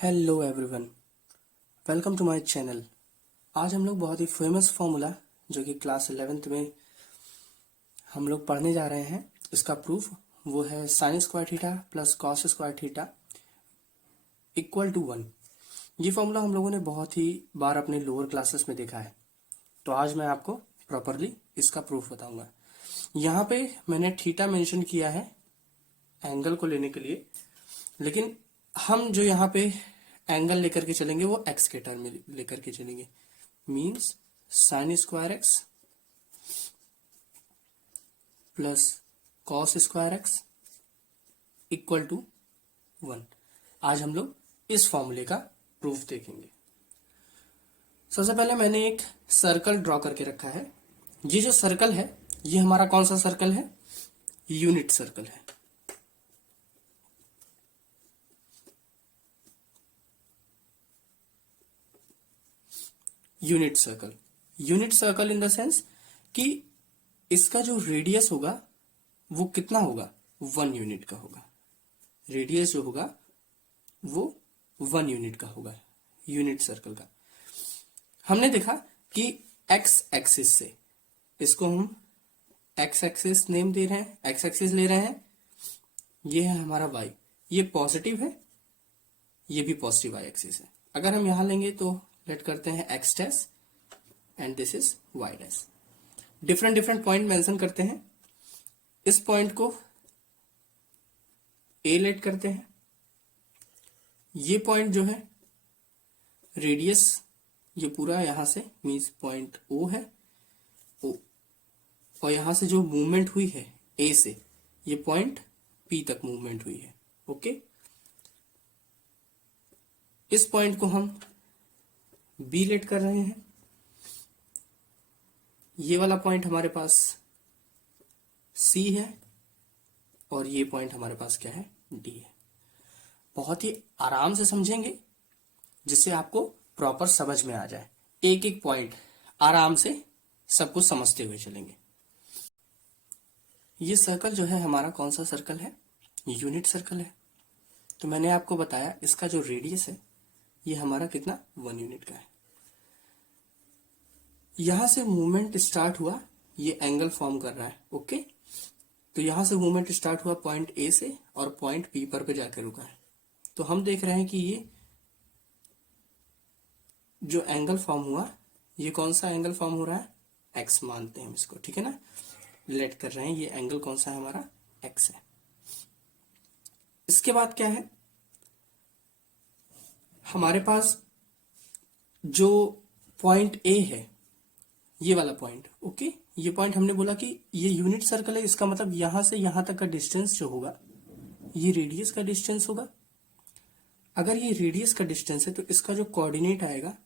Hello everyone, welcome to my channel. आज हम लोग बहुत ही फेमस फॉर्मूला जो कि क्लास 11th में हम लोग पढ़ने जा रहे हैं, इसका प्रूफ वो है sine square theta plus cos square theta equal to 1। ये फॉर्मूला हम लोगों ने बहुत ही बार अपने लोअर क्लासेस में देखा है, तो आज मैं आपको प्रॉपरली इसका प्रूफ बताऊंगा। यहाँ पे मैंने थीटा मेंशन किया है एंगल को लेने के लिए, लेकिन हम जो यहाँ पे एंगल लेकर के चलेंगे वो एक्स के टर्म में लेकर के चलेंगे। Means sine square X plus cos square X equal to 1। आज हम लोग इस फॉर्मूले का प्रूफ देखेंगे। सबसे पहले मैंने एक सर्कल ड्रॉ करके रखा है। ये जो सर्कल है ये हमारा कौन सा सर्कल है? यूनिट सर्कल है। Unit circle, unit circle in the sense कि इसका जो रेडियस होगा वो कितना होगा? 1 यूनिट का होगा। रेडियस जो होगा वो 1 यूनिट का होगा यूनिट सर्कल का। हमने देखा कि एक्स एक्सिस से इसको हम एक्स एक्सिस नेम दे रहे हैं, एक्स एक्सिस ले रहे हैं। ये है हमारा वाई, ये पॉजिटिव है, ये भी पॉजिटिव वाई एक्सिस है। अगर हम यहां लेंगे तो लेट करते हैं X dash and this is Y dash. Different different point mention करते हैं। इस पॉइंट को ए लेट करते हैं। ये पॉइंट जो है रेडियस ये पूरा यहां से मीन्स पॉइंट ओ है, ओ, और यहां से जो मूवमेंट हुई है ए से ये पॉइंट पी तक मूवमेंट हुई है। ओके, इस पॉइंट को हम बी लेट कर रहे हैं। ये वाला पॉइंट हमारे पास सी है और ये पॉइंट हमारे पास क्या है? डी है। बहुत ही आराम से समझेंगे जिससे आपको प्रॉपर समझ में आ जाए। एक एक पॉइंट आराम से सब कुछ समझते हुए चलेंगे। ये सर्कल जो है हमारा कौन सा सर्कल है? यूनिट सर्कल है। तो मैंने आपको बताया इसका जो रेडियस है ये हमारा कितना? 1 यूनिट का है। यहां से मूवमेंट स्टार्ट हुआ, ये एंगल फॉर्म कर रहा है। ओके, तो यहां से मूवमेंट स्टार्ट हुआ पॉइंट ए से और पॉइंट पी पर पे जाकर रुका है। तो हम देख रहे हैं कि ये जो एंगल फॉर्म हुआ ये कौन सा एंगल फॉर्म हो रहा है? एक्स मानते हैं हम इसको, ठीक है ना। लेट कर रहे हैं, ये एंगल कौन सा है हमारा? एक्स है। इसके बाद क्या है हमारे पास? जो पॉइंट ए है ये वाला पॉइंट, ओके, ये पॉइंट हमने बोला कि ये यूनिट सर्कल है। इसका मतलब यहां से यहां तक का डिस्टेंस जो होगा ये रेडियस का डिस्टेंस होगा। अगर ये रेडियस का डिस्टेंस है तो इसका जो कोऑर्डिनेट आएगा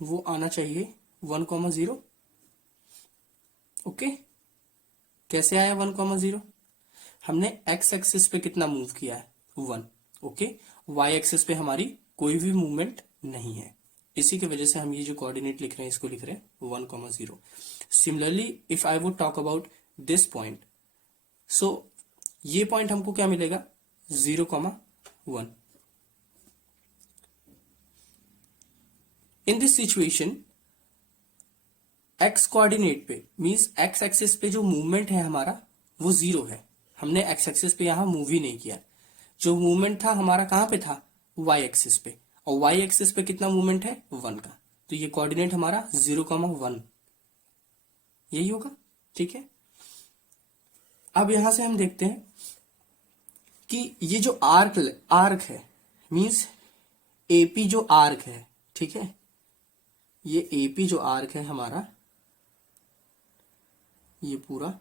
वो आना चाहिए 1,0। ओके, कैसे आया 1,0? हमने एक्स एक्सिस पे कितना मूव किया है? 1। ओके, वाई एक्सिस पे हमारी कोई भी मूवमेंट नहीं है, इसी की वजह से हम ये जो कोऑर्डिनेट लिख रहे हैं इसको लिख रहे हैं 1,0। Similarly if I would talk about this point, so ये पॉइंट हमको क्या मिलेगा? 0,1। In this situation x coordinate पे मींस एक्स एक्सिस पे जो मूवमेंट है हमारा वो 0 है। हमने एक्स एक्सिस पे यहां मूव ही नहीं किया। जो मूवमेंट था हमारा कहां पे था? वाई एक्सिस पे, और वाई एक्सिस पे कितना मूवमेंट है? 1 का। तो ये कोऑर्डिनेट हमारा 0,1 यही होगा, ठीक है। अब यहां से हम देखते हैं कि ये जो आर्क है मींस एपी जो आर्क है, ठीक है, ये एपी जो आर्क है हमारा ये पूरा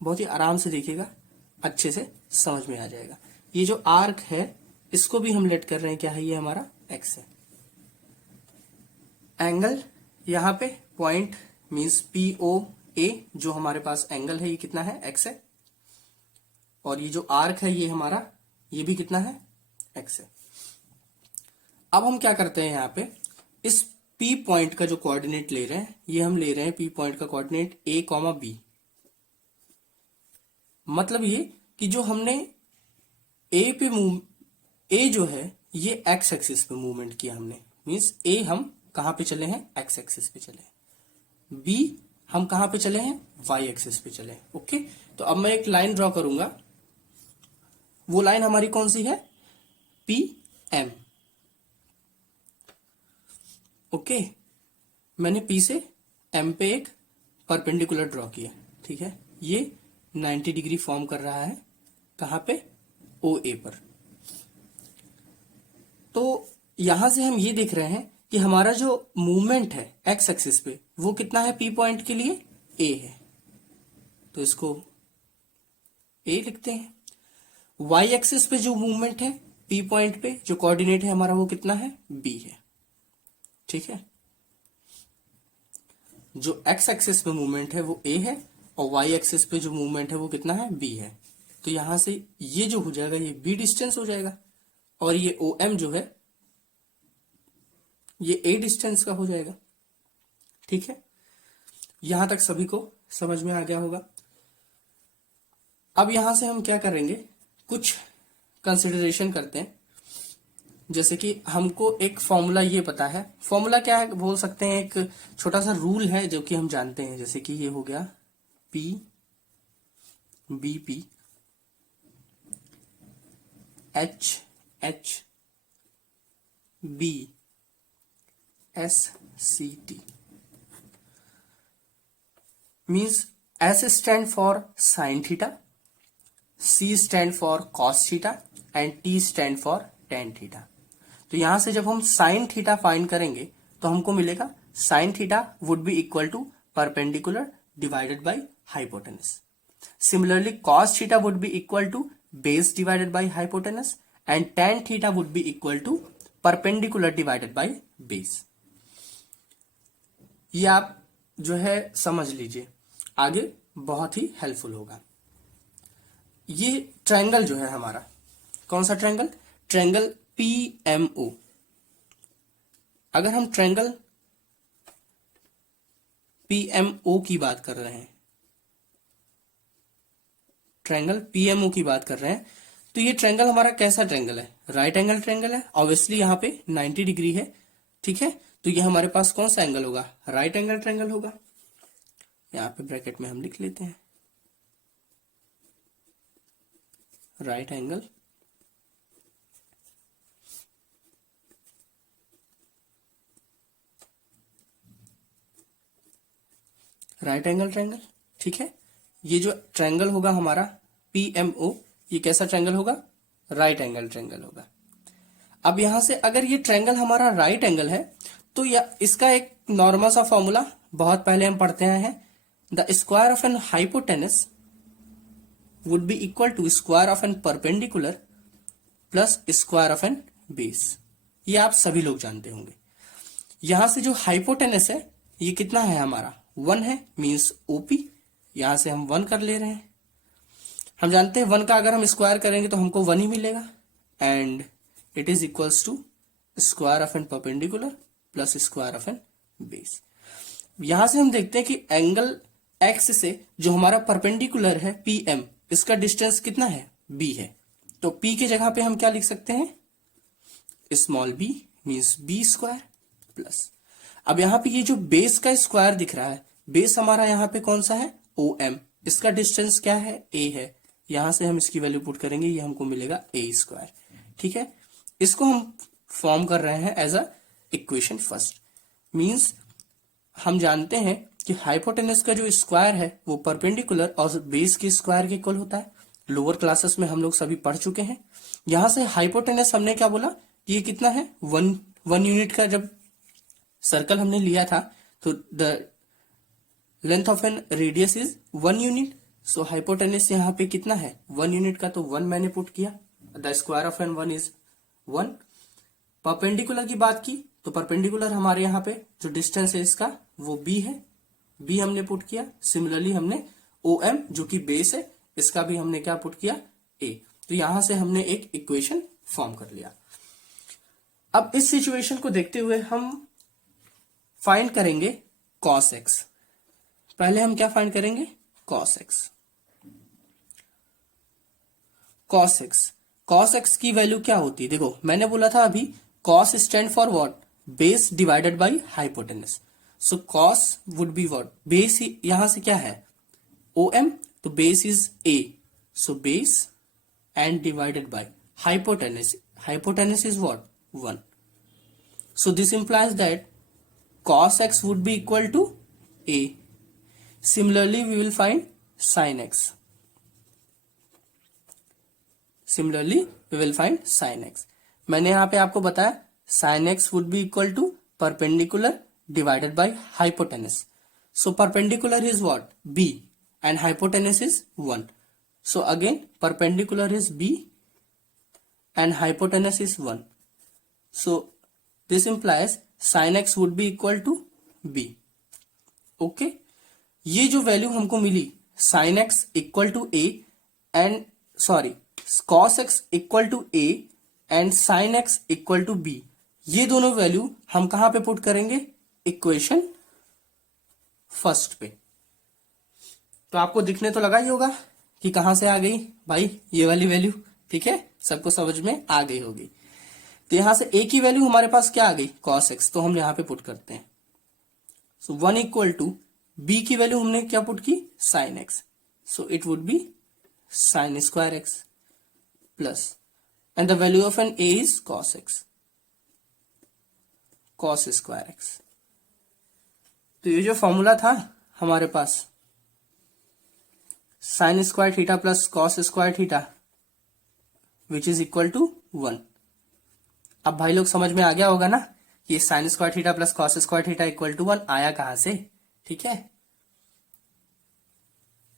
बहुत ही आराम से देखिएगा, अच्छे से समझ में आ जाएगा। ये जो आर्क है इसको भी हम लेट कर रहे हैं, क्या है? ये हमारा एक्स है। एंगल यहां पे पॉइंट मींस पी ओ ए जो हमारे पास एंगल है ये कितना है? एक्स है। और ये जो आर्क है ये हमारा ये भी कितना है? एक्स है। अब हम क्या करते हैं यहाँ पे इस पी पॉइंट का जो कोऑर्डिनेट ले रहे हैं ये हम ले रहे हैं पी पॉइंट का कोऑर्डिनेट a, b। मतलब ये कि जो हमने ए पे मूव, ए जो है ये एक्स एक्सिस पे मूवमेंट किया हमने, मींस ए हम कहां पे चले हैं, एक्स एक्सिस पे चले हैं। बी हम कहां पे चले हैं, वाई एक्सिस पे चले हैं। ओके, तो अब मैं एक लाइन ड्रॉ करूंगा, वो लाइन हमारी कौन सी है, पी एम। ओके, मैंने पी से एम पे एक परपेंडिकुलर ड्रॉ किया, ठीक है। ये 90 डिग्री फॉर्म कर रहा है कहां पे, ओ ए पर। तो यहां से हम ये देख रहे हैं कि हमारा जो मूवमेंट है एक्स एक्सिस पे वो कितना है, पी पॉइंट के लिए ए है, तो इसको ए लिखते हैं। वाई एक्सिस पे जो मूवमेंट है पी पॉइंट पे, जो कोऑर्डिनेट है हमारा वो कितना है, बी है, ठीक है। जो एक्स एक्सिस पे मूवमेंट है वो ए है, और वाई एक्सिस पे जो मूवमेंट है वो कितना है, बी है। तो यहां से ये जो हो जाएगा ये बी डिस्टेंस हो जाएगा, और ये ओ एम जो है ये ए डिस्टेंस का हो जाएगा, ठीक है। यहां तक सभी को समझ में आ गया होगा। अब यहां से हम क्या करेंगे, कुछ कंसिडरेशन करते हैं। जैसे कि हमको एक फॉर्मूला ये पता है, फॉर्मूला क्या है बोल सकते हैं, एक छोटा सा रूल है जो कि हम जानते हैं। जैसे कि ये हो गया P B P H H B S C T, means S stand for sine theta, C stand for cos theta and T stand for tan theta. तो यहां से जब हम साइन थीटा फाइंड करेंगे तो हमको मिलेगा sine theta would be equal to perpendicular divided by hypotenuse. Similarly cos theta would be equal to base divided by hypotenuse, and tan theta would be equal to perpendicular divided by base. ये आप जो है समझ लीजिए, आगे बहुत ही helpful होगा। ये ट्रायंगल जो है हमारा, कौन सा ट्रायंगल, ट्रायंगल पीएमओ। अगर हम ट्रायंगल पीएमओ की बात कर रहे हैं, ट्रायंगल पीएमओ की बात कर रहे हैं, तो ये ट्रायंगल हमारा कैसा ट्रायंगल है, राइट एंगल ट्रायंगल है। ऑब्वियसली यहाँ पे 90 डिग्री है, ठीक है। तो ये हमारे पास कौन सा एंगल होगा, राइट एंगल ट्रायंगल होगा। यहाँ पे ब्रैकेट में हम लिख लेते हैं राइट एंगल ट्रायंगल, ठीक है। ये जो ट्रायंगल होगा हमारा पीएमओ, ये कैसा ट्रायंगल होगा, राइट एंगल ट्रायंगल होगा। अब यहां से अगर ये ट्रायंगल हमारा राइट एंगल है तो या इसका एक नॉर्मल सा फॉर्मूला बहुत पहले हम पढ़ते आए हैं, the square of an hypotenuse would be equal to square of an perpendicular plus square of an base. ये आप सभी लोग जानते होंगे। यहां से जो हाइपोटेनस है ये कितना है हमारा, 1 है, मींस ओपी। यहां से हम 1 कर ले रहे हैं। हम जानते हैं 1 का अगर हम स्क्वायर करेंगे तो हमको 1 ही मिलेगा, and it is equals to square of an perpendicular plus square of an base. यहां से हम देखते हैं कि एंगल एक्स से जो हमारा परपेंडिकुलर है पीएम, इसका डिस्टेंस कितना है, बी है। तो पी की जगह पे हम क्या लिख सकते हैं, small B, means B square plus. अब यहां पे ये जो बेस का स्क्वायर दिख रहा है, बेस हमारा यहां पे कौन सा है, ओ एम, इसका डिस्टेंस क्या है, ए है। यहां से हम इसकी वैल्यू पुट करेंगे, ये हमको मिलेगा ए स्क्वायर, ठीक है। इसको हम फॉर्म कर रहे हैं as a equation first. Means हम जानते हैं कि हाइपोटेनस का जो स्क्वायर है वो परपेंडिकुलर और बेस के स्क्वायर के इक्वल होता है। लोअर क्लासेस में हम लोग सभी पढ़ चुके हैं। यहां से हाइपोटेनस हमने क्या बोला, ये कितना है, 1 यूनिट का जब सर्कल हमने लिया था तो the length of an radius is 1 unit. So hypotenuse यहाँ पे कितना है, 1 यूनिट का, तो 1 मैंने पुट किया। The square of an 1 is 1। Perpendicular की बात की तो परपेंडिकुलर हमारे यहाँ पे जो डिस्टेंस है इसका वो बी है, बी हमने पुट किया। सिमिलरली हमने ओ एम जो कि बेस है, इसका भी हमने क्या पुट किया, ए। तो यहां से हमने एक इक्वेशन फॉर्म कर लिया। अब इस सिचुएशन को देखते हुए हम फाइंड करेंगे कॉस एक्स। पहले हम क्या फाइंड करेंगे, cos x. cos x, cos x की वैल्यू क्या होती है? देखो मैंने बोला था अभी cos stand for what? Base divided by hypotenuse. So cos would be what? Base यहां से क्या है? OM, तो base is a, so base and divided by hypotenuse. Hypotenuse is what? 1. So this implies that cos x would be equal to a. Similarly, we will find sin x. Similarly, we will find sin x. मैंने यहाँ पे आपको बताया sin x would be equal to perpendicular divided by hypotenuse. So perpendicular is what? B and hypotenuse is 1. So again perpendicular is B and hypotenuse is 1. So this implies sin x would be equal to b. Okay, ये जो value हमको मिली sin x equal to a and sorry cos x equal to a and sin x equal to b, ये दोनों value हम कहां पे put करेंगे? इक्वेशन फर्स्ट पे। तो आपको दिखने तो लगा ही होगा कि कहां से आ गई भाई ये वाली वैल्यू। ठीक है, सबको समझ में आ गई होगी। तो यहां से a की वैल्यू हमारे पास क्या आ गई? cos x, तो हम यहां पे पुट करते हैं। सो 1 इक्वल टू b की वैल्यू हमने क्या पुट की? sin x, so it would be sin square x plus and the value of an a is cos x, cos square x। तो ये जो फॉर्मूला था हमारे पास sin square theta plus cos square theta which is equal to 1। अब भाई लोग समझ में आ गया होगा ना कि sine square theta plus cos square theta equal to 1 आया कहां से? ठीक है,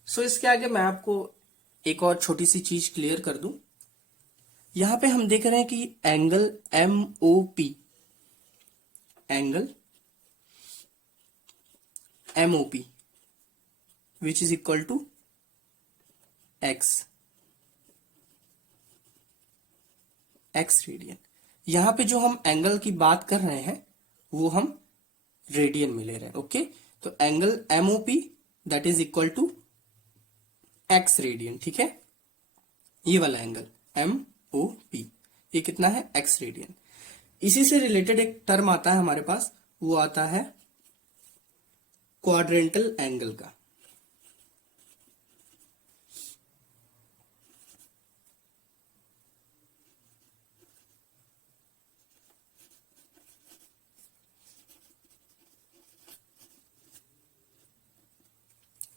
सो इसके आगे मैं आपको एक और छोटी सी चीज क्लियर कर दूं। यहां पे हम देख रहे हैं कि angle MOP, angle MOP which is equal to x radian. यहां पे जो हम एंगल की बात कर रहे हैं वो हम रेडियन में ले रहे हैं। ओके, तो angle MOP that is equal to x radian. ठीक है, ये वाला एंगल MOP ये कितना है? x radian. इसी से रिलेटेड एक टर्म आता है हमारे पास, वो आता है क्वाड्रेंटल एंगल का।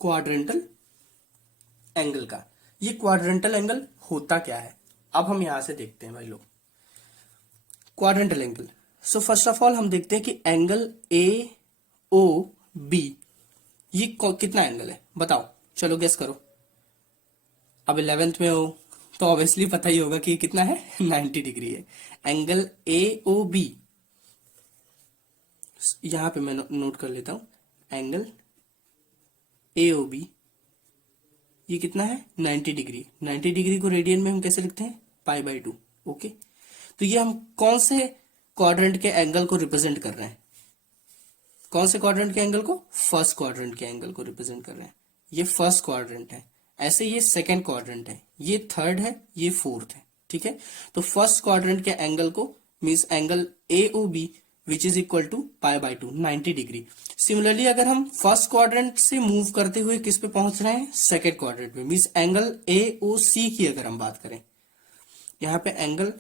क्वाड्रेंटल एंगल का, ये क्वाड्रेंटल एंगल होता क्या है? अब हम यहां से देखते हैं भाई लोग quadrantal angle. So first of all हम देखते हैं कि एंगल AOB ये कितना एंगल है? बताओ, चलो गेस करो। अब 11th में हो तो ऑब्वियसली पता ही होगा कि कितना है? 90 डिग्री है। एंगल AOB, यहां पे मैं नोट कर लेता हूं, एंगल AOB ये कितना है? 90 डिग्री। 90 डिग्री को रेडियन में हम कैसे लिखते हैं? π/2। ओके, तो ये हम कौन से क्वाड्रेंट के एंगल को रिप्रेजेंट कर रहे हैं? कौन से क्वाड्रेंट के एंगल को? फर्स्ट क्वाड्रेंट के एंगल को रिप्रेजेंट कर रहे हैं। ये फर्स्ट क्वाड्रेंट है, ऐसे ये सेकेंड क्वाड्रेंट है, ये थर्ड है, ये फोर्थ है। ठीक है, तो फर्स्ट क्वाड्रेंट के एंगल को means angle AOB which is equal to π/2 90 degree. Similarly अगर हम फर्स्ट क्वाड्रेंट से मूव करते हुए किस पे पहुंच रहे हैं? सेकेंड क्वाड्रेंट में, मीन्स एंगल AOC की अगर हम बात करें, यहाँ पे एंगल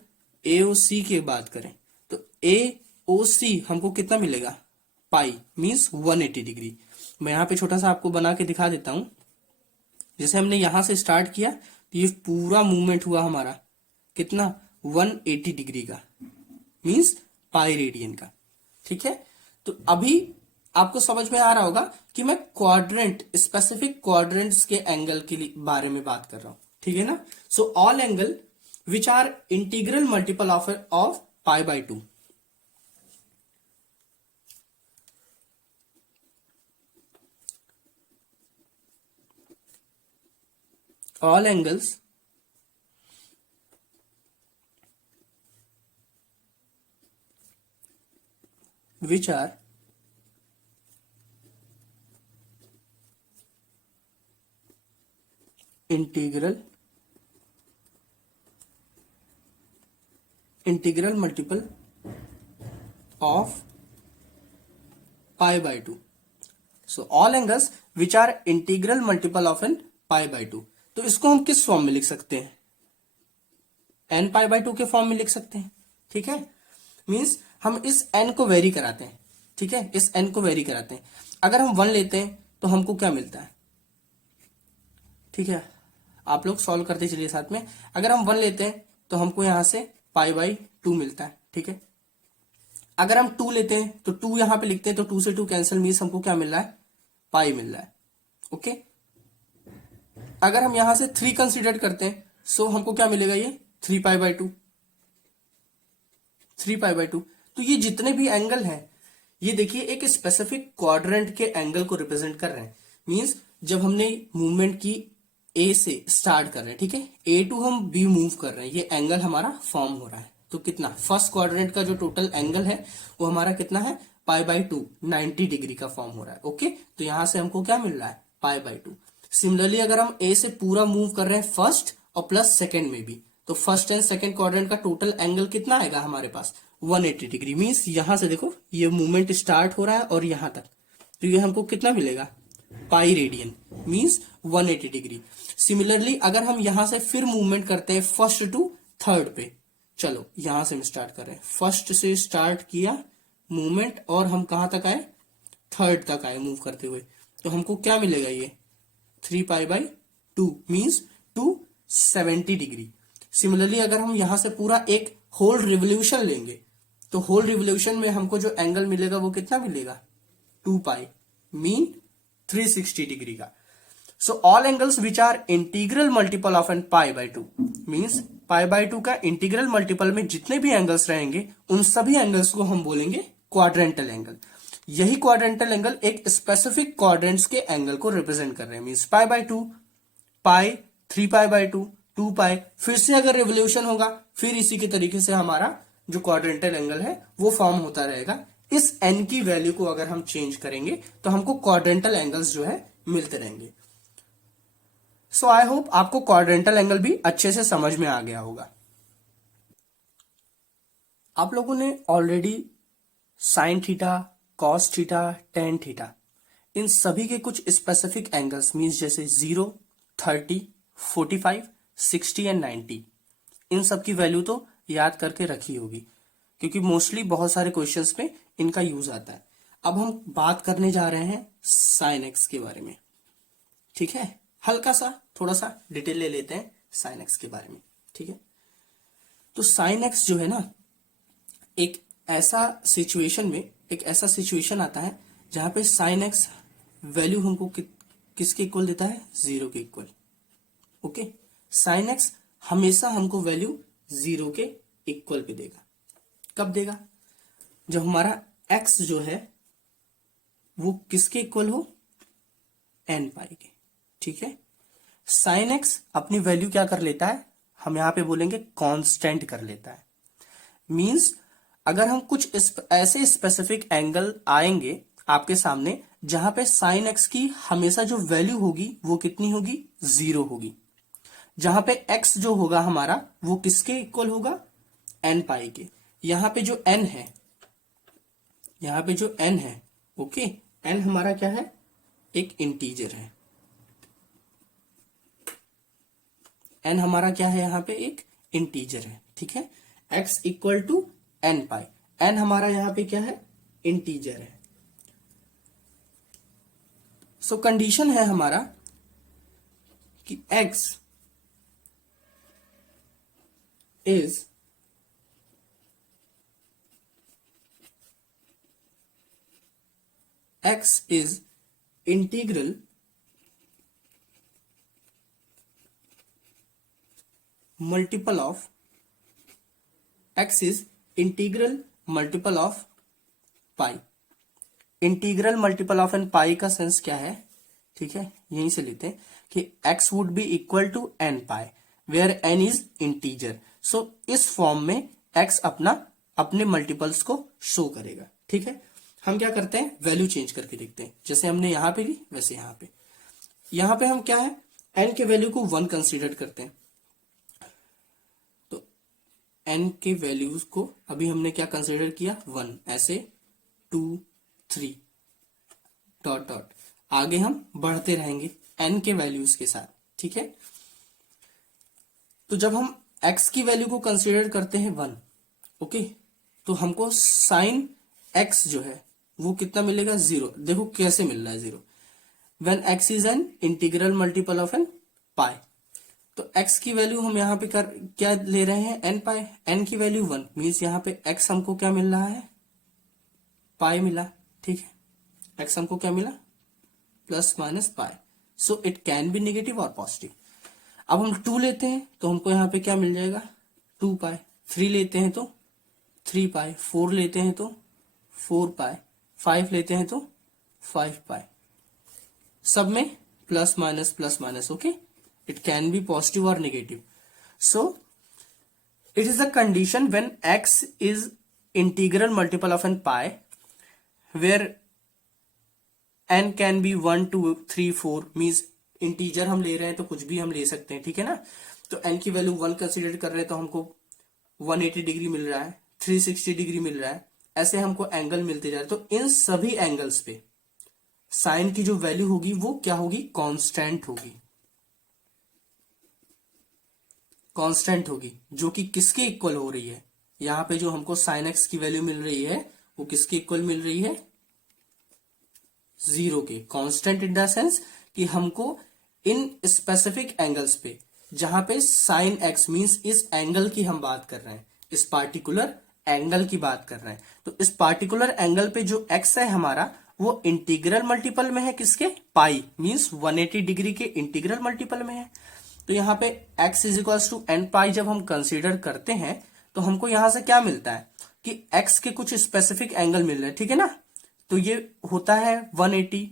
AOC की बात करें तो AOC हमको कितना मिलेगा? पाई मीन्स 180 डिग्री। मैं यहाँ पे छोटा सा आपको बना के दिखा देता हूं। जैसे हमने यहां से स्टार्ट किया तो ये पूरा मूवमेंट हुआ हमारा कितना? 180 डिग्री का, मीन्स पाई रेडियन का। ठीक है, तो अभी आपको समझ में आ रहा होगा कि मैं क्वाड्रेंट, स्पेसिफिक क्वाड्रेंट्स के एंगल के बारे में बात कर रहा हूं। ठीक है ना, so all angle which are integral multiple of π/2। all angles which are integral integral multiple of pi by two. So all angles which are integral multiple of N pi by two. तो इसको हम किस फॉर्म में लिख सकते हैं? N pi by two के फॉर्म में लिख सकते हैं। ठीक है, मींस हम इस एन को वेरी कराते हैं। ठीक है, इस एन को वेरी कराते हैं। अगर हम 1 लेते हैं तो हमको क्या मिलता है? ठीक है, आप लोग सॉल्व करते चलिए साथ में। अगर हम 1 लेते हैं तो हमको यहां से पाई बाई 2 मिलता है। ठीक है, अगर हम 2 लेते हैं तो 2 यहां पे लिखते हैं तो 2 से 2 कैंसिल, मीन्स हमको क्या मिल रहा है? पाई मिल रहा है। ओके, अगर हम यहां से 3 कंसीडर करते हैं सो हमको क्या मिलेगा? ये 3 पाई बाय 2, 3 पाई बाय 2। तो ये जितने भी एंगल हैं ये देखिए एक स्पेसिफिक क्वाड्रेंट के एंगल को रिप्रेजेंट कर रहे हैं। मींस जब हमने मूवमेंट की ए से स्टार्ट कर रहे हैं, ठीक है, ए टू हम बी मूव कर रहे हैं, ये एंगल हमारा फॉर्म हो रहा है। तो कितना? फर्स्ट क्वाड्रेंट का जो टोटल एंगल है वो हमारा कितना है? पाई बाय 2, 90 डिग्री का फॉर्म हो रहा है। ओके, तो यहां से हमको क्या मिल रहा है? पाई बाय 2। सिमिलरली अगर हम ए से पूरा मूव कर रहे हैं फर्स्ट और प्लस सेकेंड में भी, तो फर्स्ट एंड सेकेंड क्वाड्रेंट का टोटल एंगल कितना आएगा हमारे पास? 180 डिग्री। मीन्स यहां से देखो ये मूवमेंट स्टार्ट हो रहा है और यहां तक, तो ये हमको कितना मिलेगा? Pi radian, means 180 degree. Similarly अगर हम यहां से फिर मूवमेंट करते हैं फर्स्ट टू थर्ड पे, चलो यहां से हम स्टार्ट कर रहे हैं, फर्स्ट से स्टार्ट किया मूवमेंट और हम कहां तक आए? थर्ड तक आए मूव करते हुए, तो हमको क्या मिलेगा? ये 3 pi by 2 means 270 degree. Similarly अगर हम यहां से पूरा एक होल रिवोल्यूशन लेंगे तो होल रिवोल्यूशन में हमको जो एंगल मिलेगा वो कितना मिलेगा? 2 पाई, मीन 360 डिग्री का। So all angles which are integral multiple of N pi by 2 means pi by 2 का इंटीग्रल मल्टीपल में जितने भी एंगल्स रहेंगे उन सभी एंगल्स को हम बोलेंगे क्वाड्रेंटल एंगल। यही क्वाड्रेंटल एंगल एक स्पेसिफिक क्वाड्रेंट्स के एंगल को रिप्रेजेंट कर रहे हैं। Means pi by 2, pi, 3 pi by 2, 2 पाई, फिर से अगर रिवोल्यूशन होगा फिर इसी के तरीके से हमारा जो क्वाड्रेंटल एंगल है वो फॉर्म होता रहेगा। इस एन की वैल्यू को अगर हम चेंज करेंगे तो हमको क्वाड्रेंटल एंगल्स जो है मिलते रहेंगे। सो आई होप आपको क्वाड्रेंटल एंगल भी अच्छे से समझ में आ गया होगा। आप लोगों ने already sine theta, cos theta, tan theta, इन सभी के कुछ स्पेसिफिक एंगल्स मीन्स जैसे 0, 30, 45, 60 एंड 90, इन सब की वैल्यू तो याद करके रखी होगी क्योंकि मोस्टली बहुत सारे क्वेश्चंस में इनका यूज आता है। अब हम बात करने जा रहे हैं साइन एक्स के बारे में। ठीक है, हल्का सा थोड़ा सा डिटेल ले लेते हैं साइन एक्स के बारे में। ठीक है, तो साइन एक्स जो है ना, एक ऐसा सिचुएशन आता है जहां पे साइन एक्स वैल्यू हमको किसके इक्वल देता है? 0 के इक्वल। ओके, साइन एक्स हमेशा हमको वैल्यू 0 के इक्वल पे देगा। कब देगा? जब हमारा एक्स जो है वो किसके इक्वल हो? एन पाई के। ठीक है, साइन एक्स अपनी वैल्यू क्या कर लेता है? हम यहां पे बोलेंगे कांस्टेंट कर लेता है। मींस अगर हम कुछ ऐसे स्पेसिफिक एंगल आएंगे आपके सामने जहां पे साइन एक्स की हमेशा जो वैल्यू होगी वो कितनी होगी? 0 होगी। जहां पे एक्स जो होगा हमारा वो किसके इक्वल होगा? एन पाई के। यहां पे जो एन है, ओके, एन हमारा क्या है? एक इंटीजर है। एन हमारा क्या है? यहां पे एक इंटीजर है। ठीक है, X equal to N pi, N हमारा यहां पे क्या है? इंटीजर है। सो कंडीशन है हमारा कि x is integral multiple of pi. Integral multiple of N pi का सेंस क्या है? ठीक है, यहीं से लेते हैं कि x would be equal to N pi where n is integer. So इस फॉर्म में x अपने मल्टीपल्स को शो करेगा। ठीक है, हम क्या करते हैं? वैल्यू चेंज करके देखते हैं। जैसे हमने यहां पे ली वैसे यहां पे हम क्या है? n के वैल्यू को 1 कंसीडर करते हैं। तो n के वैल्यूज को अभी हमने क्या कंसिडर किया 1, ऐसे 2 3 डॉट डॉट आगे हम बढ़ते रहेंगे n के वैल्यूज के साथ, ठीक है। तो जब हम x की वैल्यू को कंसिडर करते हैं 1, ओके, तो हमको साइन x जो है वो कितना मिलेगा 0। देखो कैसे मिल रहा है 0, when x is n integral multiple of N pi. तो x की वैल्यू हम यहाँ पे क्या ले रहे हैं n पाई, n की वैल्यू 1 मीन्स यहाँ पे x हमको क्या मिल रहा है पाई मिला, ठीक है। x हमको क्या मिला plus minus pi, so it can B negative और पॉजिटिव। अब हम 2 लेते हैं तो हमको यहाँ पे क्या मिल जाएगा 2 पाई, 3 लेते हैं तो 3 पाई, 4 लेते हैं तो 4 पाई, 5 लेते हैं तो 5 पाई, सब में plus minus, okay. It can be positive और negative. So it is the condition when x is integral multiple of N pi where n can be 1 2 3 4 means integer हम ले रहे हैं तो कुछ भी हम ले सकते हैं, ठीक है ना। तो n की वैल्यू 1 कंसिडर कर रहे हैं तो हमको 180 डिग्री मिल रहा है, 360 डिग्री मिल रहा है, ऐसे हमको एंगल मिलते जा रहे हैं। तो इन सभी एंगल्स पे साइन की जो वैल्यू होगी वो क्या होगी कांस्टेंट होगी, कांस्टेंट होगी, जो कि किसके इक्वल हो रही है। यहां पे जो हमको साइन एक्स की वैल्यू मिल रही है वो किसके इक्वल मिल रही है 0 के। कांस्टेंट इन द सेंस कि हमको इन स्पेसिफिक एंगल्स पे जहां पे साइन एक्स मींस इस एंगल की हम बात कर रहे हैं, इस पार्टिकुलर एंगल की बात कर रहे हैं, तो इस पार्टिकुलर एंगल पे जो एक्स है हमारा वो इंटीग्रल मल्टीपल में है किसके पाई मींस 180 डिग्री के इंटीग्रल मल्टीपल में है। तो यहाँ पे x is equals to N pi जब हम कंसीडर करते हैं तो हमको यहां से क्या मिलता है कि x के कुछ स्पेसिफिक एंगल मिल रहे हैं, ठीक है ना। तो ये होता है 180,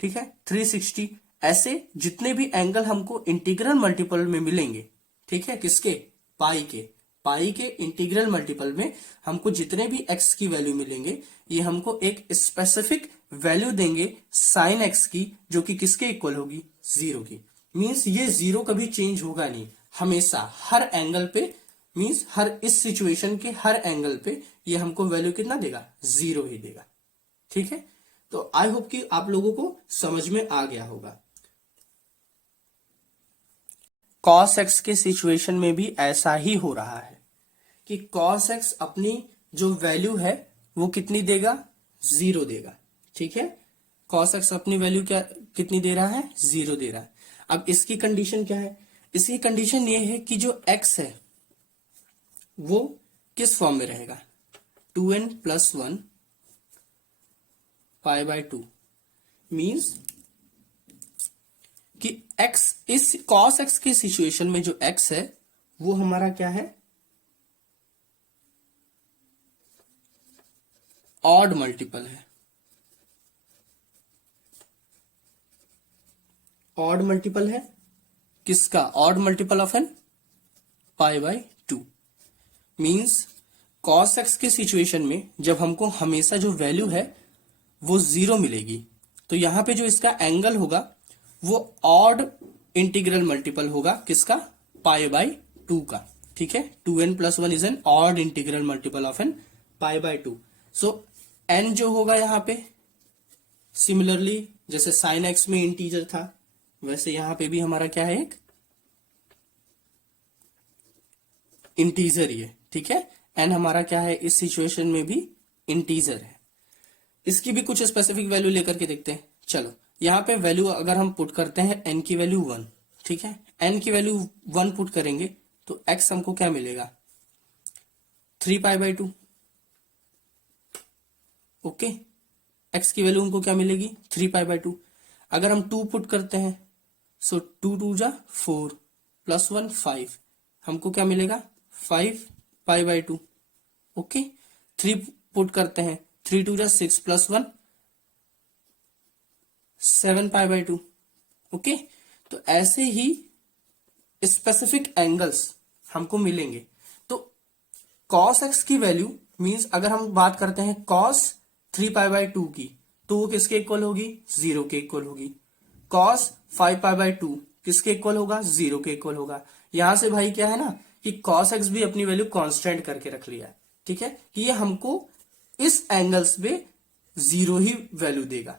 ठीक है, 360, ऐसे जितने भी एंगल हमको इंटीग्रल मल्टीपल में मिलेंगे, ठीक है, किसके पाई के इंटीग्रल मल्टीपल में हमको जितने भी x की वैल्यू मिलेंगे ये हमको एक स्पेसिफिक वैल्यू देंगे साइन x की, जो कि किसके इक्वल होगी 0 की। मींस ये 0 कभी चेंज होगा नहीं, हमेशा हर एंगल पे मींस हर इस सिचुएशन के हर एंगल पे ये हमको वैल्यू कितना देगा 0 ही देगा, ठीक है। तो आई होप कि आप लोगों को समझ में आ गया होगा। cos x के सिचुएशन में भी ऐसा ही हो रहा है कि cos x अपनी जो वैल्यू है वो कितनी देगा 0 देगा, ठीक है। cos x अपनी वैल्यू क्या कितनी दे रहा है 0 दे रहा है। अब इसकी कंडीशन क्या है, इसकी कंडीशन ये है कि जो x है वो किस फॉर्म में रहेगा 2n plus 1 pi by 2 means कि x इस cos x की सिचुएशन में जो x है वो हमारा क्या है ऑड मल्टीपल है, ऑड मल्टीपल है किसका odd multiple of N pi by 2 means cos x के सिचुएशन में जब हमको हमेशा जो वैल्यू है वो 0 मिलेगी तो यहां पे जो इसका एंगल होगा वो ऑड इंटीग्रल मल्टीपल होगा किसका पाई बाय 2 का, ठीक है। 2n plus 1 is an odd integral multiple of N pi by 2। So n जो होगा यहां पे सिमिलरली जैसे साइन x में इंटीजर था वैसे यहां पे भी हमारा क्या है एक इंटीजर ही है, ठीक है। n हमारा क्या है इस सिचुएशन में भी इंटीजर है। इसकी भी कुछ स्पेसिफिक वैल्यू लेकर के देखते हैं। चलो यहां पे वैल्यू अगर हम पुट करते हैं n की वैल्यू 1, ठीक है, n की वैल्यू 1 पुट करेंगे तो x हमको क्या मिलेगा 3 पाई बाय 2, ओके। x की वैल्यू हमको क्या मिलेगी 3 पाई बाय 2। अगर हम 2 पुट करते हैं सो 2 2 जा 4 प्लस 1 5, हमको क्या मिलेगा 5 पाई बाय 2, ओके। 3 पुट करते हैं 3 2 जा 6 प्लस 1 7 पाई बाय 2, ओके। तो ऐसे ही स्पेसिफिक एंगल्स हमको मिलेंगे। तो cos x की वैल्यू मींस अगर हम बात करते हैं cos 3 पाई बाय 2 की तो वो किसके इक्वल होगी 0 के इक्वल होगी। cos 5 पाई बाय 2 किसके इक्वल होगा 0 के इक्वल होगा। यहां से भाई क्या है ना कि cos x भी अपनी वैल्यू कांस्टेंट करके रख लिया है, ठीक है, कि ये हमको इस एंगल्स पे 0 ही वैल्यू देगा,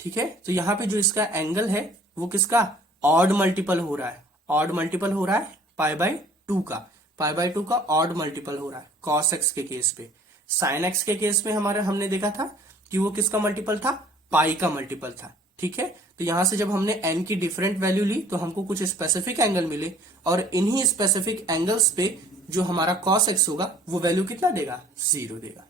ठीक है। तो यहां पे जो इसका एंगल है वो किसका ऑड मल्टीपल हो रहा है, ऑड मल्टीपल हो रहा है π/2 का, π/2 का ऑड मल्टीपल हो रहा है cos x के केस पे। sin x के केस में हमारे हमने देखा था कि वो किसका मल्टीपल था, पाई का मल्टीपल था, ठीक है। तो यहां से जब हमने n की डिफरेंट वैल्यू ली तो हमको कुछ स्पेसिफिक एंगल मिले, और इन्हीं स्पेसिफिक एंगल्स पे जो हमारा cos x होगा वो वैल्यू कितना देगा, 0 देगा।